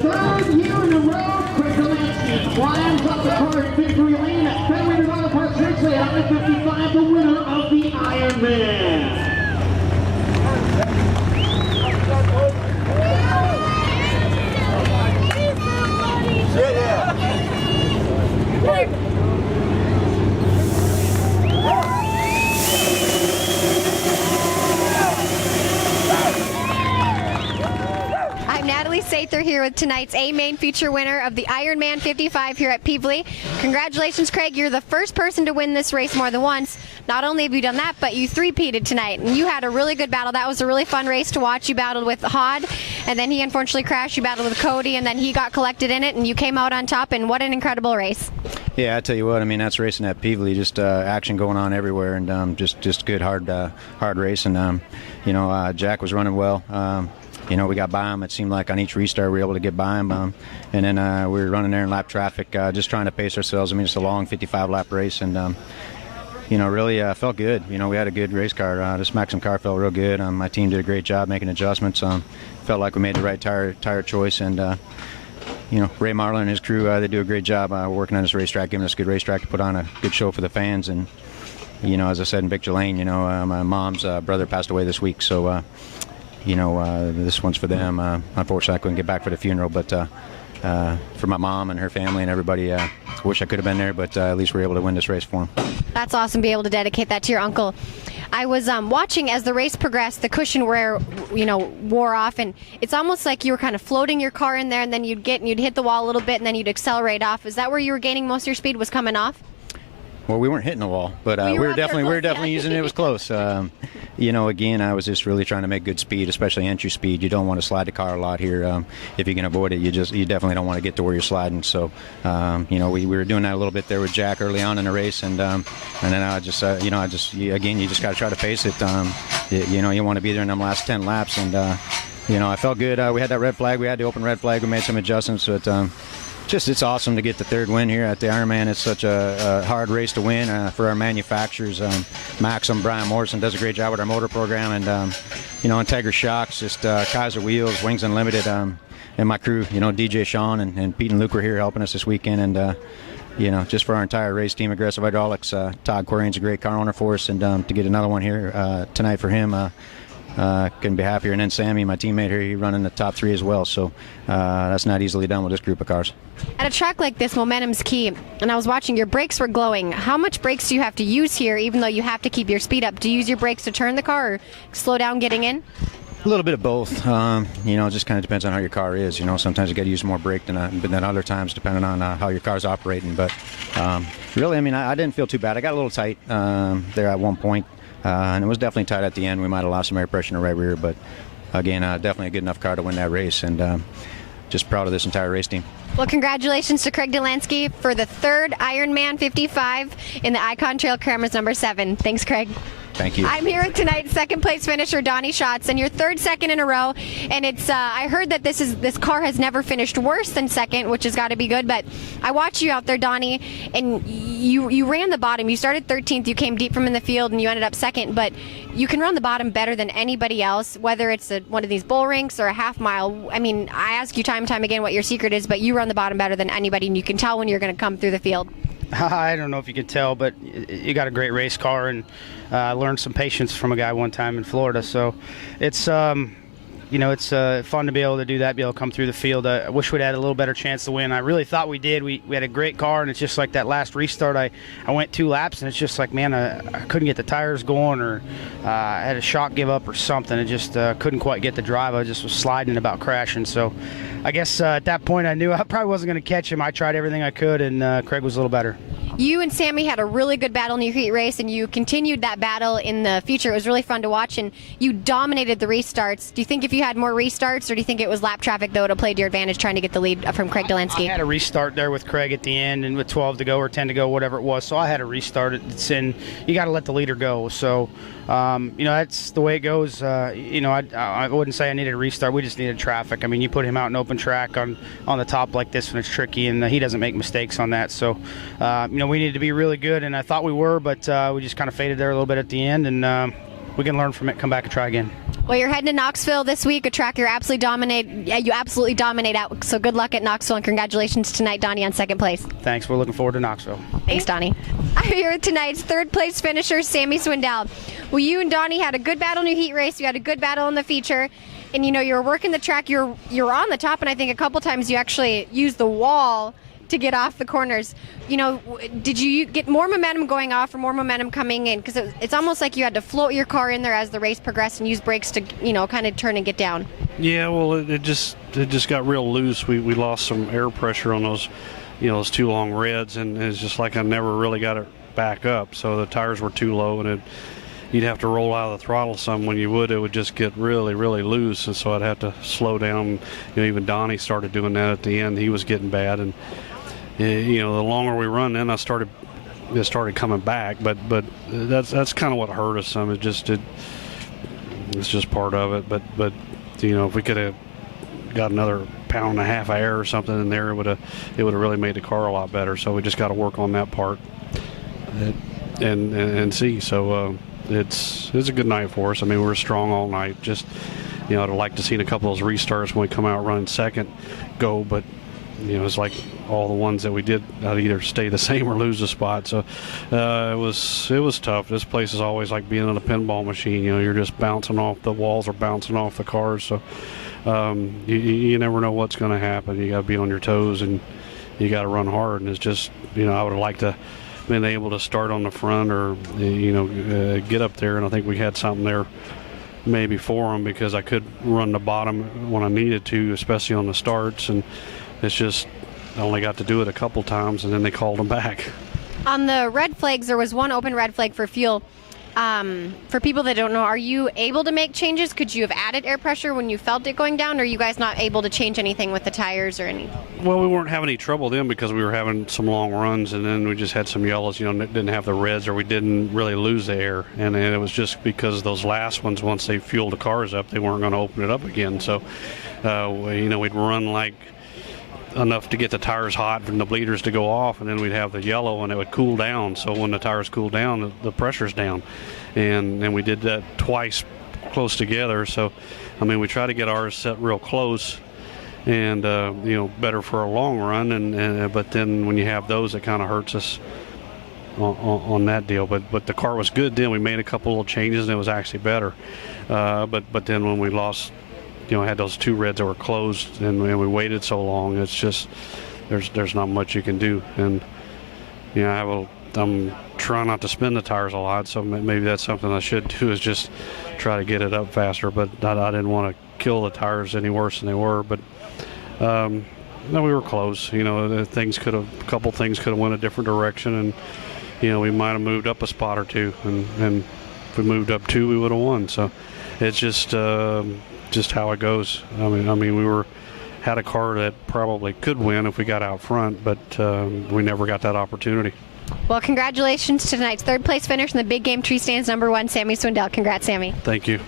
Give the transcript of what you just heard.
third year in a row, Craig Dollansky climbs up the car in victory lane at Federated Auto Parts Raceway at I-55, the winner of the Ironman. Sather here with tonight's A-Main feature winner of the Ironman 55 here at Peevely. Congratulations, Craig. You're the first person to win this race more than once. Not only have you done that, but you three-peated tonight, and you had a really good battle. That was a really fun race to watch. You battled with Hod, and then he unfortunately crashed. You battled with Cody, and then he got collected in it, and you came out on top, and what an incredible race. Yeah, I tell you what, I mean, that's racing at Peevely, just action going on everywhere, and just good, hard race, and Jack was running well. We got by him. It seemed like on each restart we were able to get by him. And then we were running there in lap traffic, just trying to pace ourselves. I mean, it's a long 55-lap race, and, really felt good. We had a good race car. This Maxim car felt real good. My team did a great job making adjustments. Felt like we made the right tire choice. And, Ray Marlin and his crew, they do a great job working on this racetrack, giving us a good racetrack to put on a good show for the fans. And, as I said in Victor Lane, my mom's brother passed away this week, so... this one's for them. Unfortunately, I couldn't get back for the funeral, but for my mom and her family and everybody, wish I could have been there, but at least we were able to win this race for them. That's awesome, be able to dedicate that to your uncle. I was watching as the race progressed, the cushion wear, wore off, and it's almost like you were kind of floating your car in there, and then you'd hit the wall a little bit, and then you'd accelerate off. Is that where you were gaining most of your speed, was coming off? Well, we weren't hitting the wall, but we were definitely using it. It was close. Again, I was just really trying to make good speed, especially entry speed. You don't want to slide the car a lot here. If you can avoid it, you definitely don't want to get to where you're sliding. So, we were doing that a little bit there with Jack early on in the race, and then I just, you just got to try to pace it. You want to be there in them last 10 laps, and I felt good. We had that red flag. We had the open red flag. We made some adjustments, but. It's awesome to get the third win here at the Ironman. It's such a hard race to win for our manufacturers. Maxim, Brian Morrison does a great job with our motor program, and Integra Shocks, just Kaiser Wheels, Wings Unlimited, and my crew. DJ Sean and Pete and Luke were here helping us this weekend, and just for our entire race team, Aggressive Hydraulics. Todd Quarian's a great car owner for us, and to get another one here tonight for him. Couldn't be happier. And then Sammy, my teammate here, he's running the top 3 as well. So that's not easily done with this group of cars. At a track like this, momentum's key. And I was watching, your brakes were glowing. How much brakes do you have to use here, even though you have to keep your speed up? Do you use your brakes to turn the car or slow down getting in? A little bit of both. It just kind of depends on how your car is. Sometimes you got to use more brake than other times, depending on how your car's operating. But really, I didn't feel too bad. I got a little tight there at one point. And it was definitely tight at the end. We might have lost some air pressure in the right rear, but again, definitely a good enough car to win that race, and just proud of this entire race team. Well, congratulations to Craig Dollansky for the third Ironman 55 in the Icon Trail Cameras number 7. Thanks, Craig. Thank you. I'm here with tonight's second place finisher, Donny Schatz, and your third second in a row. And it's I heard that this car has never finished worse than second, which has got to be good. But I watched you out there, Donny, and you ran the bottom. You started 13th. You came deep from in the field, and you ended up second. But you can run the bottom better than anybody else, whether it's one of these bull rinks or a half mile. I mean, I ask you time and time again what your secret is, but you run the bottom better than anybody, and you can tell when you're going to come through the field. I don't know if you can tell, but you got a great race car, and learned some patience from a guy one time in Florida. So it's it's fun to be able to do that, be able to come through the field. I wish we'd had a little better chance to win. I really thought we did. We had a great car, and it's just like that last restart. I went 2 laps, and it's just like, man, I couldn't get the tires going, or I had a shock give up or something. It just couldn't quite get the drive. I just was sliding about crashing. So I guess at that point I knew I probably wasn't going to catch him. I tried everything I could, and Craig was a little better. You and Sammy had a really good battle in your heat race, and you continued that battle in the future. It was really fun to watch, and you dominated the restarts. Do you think if you had more restarts, or do you think it was lap traffic that would have played to your advantage trying to get the lead from Craig Dollansky? I had a restart there with Craig at the end, and with 12 to go or 10 to go, whatever it was. So I had a restart. It's in. You got to let the leader go. So that's the way it goes. I wouldn't say I needed a restart. We just needed traffic. I mean, you put him out in open track on the top like this when it's tricky, and he doesn't make mistakes on that. So, we needed to be really good, and I thought we were, but we just kind of faded there a little bit at the end, and we can learn from it, come back and try again. Well, you're heading to Knoxville this week, a track you absolutely dominate out. So good luck at Knoxville, and congratulations tonight, Donny, on second place. Thanks. We're looking forward to Knoxville. Thanks, Donny. I'm here with tonight's third place finisher, Sammy Swindell. Well, you and Donny had a good battle in your heat race. You had a good battle in the feature. And, you know, you were working the track. You're on the top, and I think a couple times you actually used the wall to get off the corners. You know, did you get more momentum going off or more momentum coming in? Because it's almost like you had to float your car in there as the race progressed and use brakes to, you know, kind of turn and get down. Yeah, well, it just got real loose. We lost some air pressure on those, you know, those 2 long reds, and it's just like I never really got it back up. So the tires were too low, and you'd have to roll out of the throttle some. When you would, it would just get really, really loose, and so I'd have to slow down. You know, even Donny started doing that at the end. He was getting bad, and you know, the longer we run, then it started coming back. But that's kind of what hurt us some. It's just part of it. But you know, if we could have got another pound and a half of air or something in there, it would have really made the car a lot better. So we just got to work on that part and see. So it's a good night for us. I mean, we were strong all night. Just, you know, I'd like to see a couple of those restarts when we come out running second go, but you know, it's like all the ones that we did, I'd either stay the same or lose a spot. So it was tough. This place is always like being in a pinball machine. You know, you're just bouncing off the walls or bouncing off the cars. So you never know what's going to happen. You got to be on your toes, and you got to run hard. And it's just, you know, I would have liked to been able to start on the front or, you know, get up there. And I think we had something there maybe for them, because I could run the bottom when I needed to, especially on the starts. And it's just, I only got to do it a couple times, and then they called them back. On the red flags, there was one open red flag for fuel. For people that don't know, are you able to make changes? Could you have added air pressure when you felt it going down, or are you guys not able to change anything with the tires or anything? Well, we weren't having any trouble then because we were having some long runs, and then we just had some yellows, you know, didn't have the reds, or we didn't really lose the air. And it was just because those last ones, once they fueled the cars up, they weren't going to open it up again. So, you know, we'd run like enough to get the tires hot and the bleeders to go off, and then we'd have the yellow and it would cool down. So when the tires cool down, the pressure's down, and we did that twice close together. So I mean, we try to get ours set real close, and you know, better for a long run, and but then when you have those, it kind of hurts us on that deal. But the car was good then. We made a couple little changes and it was actually better, but then when we lost, you know, had those 2 reds that were closed, and we waited so long, it's just there's not much you can do. And you know, I'm trying not to spin the tires a lot, so maybe that's something I should do, is just try to get it up faster. But I didn't want to kill the tires any worse than they were. But no, we were close. You know, a couple things could have went a different direction, and you know, we might have moved up a spot or 2, and if we moved up 2, we would have won. So it's just how it goes. I mean, we had a car that probably could win if we got out front, but we never got that opportunity. Well, congratulations to tonight's third place finish in the big game tree stands #1, Sammy Swindell. Congrats, Sammy. Thank you.